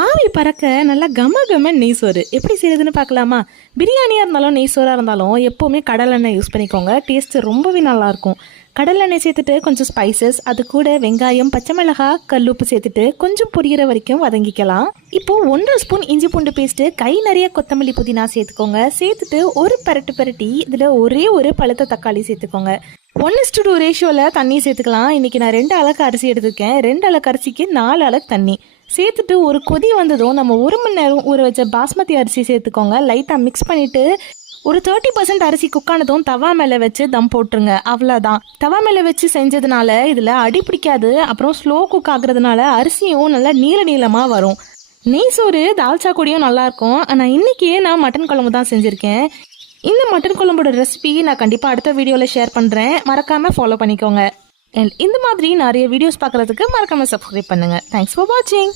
ஆவி பறக்க நல்லா கம கம நெய் சோறு எப்படி செய்யறதுன்னு பார்க்கலாமா? பிரியாணியாக இருந்தாலும் நெய் சோறாக இருந்தாலும் எப்போவுமே கடலெண்ணெய் யூஸ் பண்ணிக்கோங்க. டேஸ்ட்டு ரொம்பவே நல்லாயிருக்கும். கடலெண்ணெய் சேர்த்துட்டு கொஞ்சம் ஸ்பைசஸ், அது கூட வெங்காயம், பச்சை மிளகாய், கல்லுப்பு சேர்த்துட்டு கொஞ்சம் பொரியிற வரைக்கும் வதங்கிக்கலாம். இப்போது 1.5 ஸ்பூன் இஞ்சி பூண்டு பேஸ்ட்டு, கை நிறைய கொத்தமல்லி புதினா சேர்த்துக்கோங்க. சேர்த்துட்டு ஒரு பரட்டி இதில் ஒரே ஒரு பழுத்த தக்காளி சேர்த்துக்கோங்க. 1:2 ரேஷியோவில் தண்ணி சேர்த்துக்கலாம். இன்றைக்கி நான் 2 அலக்கு அரிசி எடுத்துருக்கேன். 2 அலக்கு அரிசிக்கு 4 அலக்கு தண்ணி சேர்த்துட்டு ஒரு கொதி வந்ததும் நம்ம 1 மணி நேரம் ஊற வச்ச பாஸ்மதி அரிசி சேர்த்துக்கோங்க. லைட்டாக மிக்ஸ் பண்ணிவிட்டு ஒரு 30% அரிசி குக்கானதும் தவா மேலே வச்சு தம் போட்டுருங்க. அவ்வளோதான். தவா மேலே வச்சு செஞ்சதுனால இதில் அடி பிடிக்காது. அப்புறம் ஸ்லோ குக் ஆகுறதுனால அரிசியும் நல்லா நீளமாக வரும். நெய் சோறு தால்ச்சா கூடயும் நல்லாயிருக்கும். ஆனால் இன்றைக்கி நான் மட்டன் குழம்பு தான் செஞ்சுருக்கேன். இந்த மட்டன் குழம்போட ரெசிபி நான் கண்டிப்பாக அடுத்த வீடியோவில் ஷேர் பண்ணுறேன். மறக்காமல் ஃபாலோ பண்ணிக்கோங்க. அண்ட் இந்த மாதிரி நிறைய வீடியோஸ் பார்க்குறதுக்கு மறக்காமல் சப்ஸ்கிரைப் பண்ணுங்கள். தேங்க்ஸ் ஃபார் வாட்சிங்.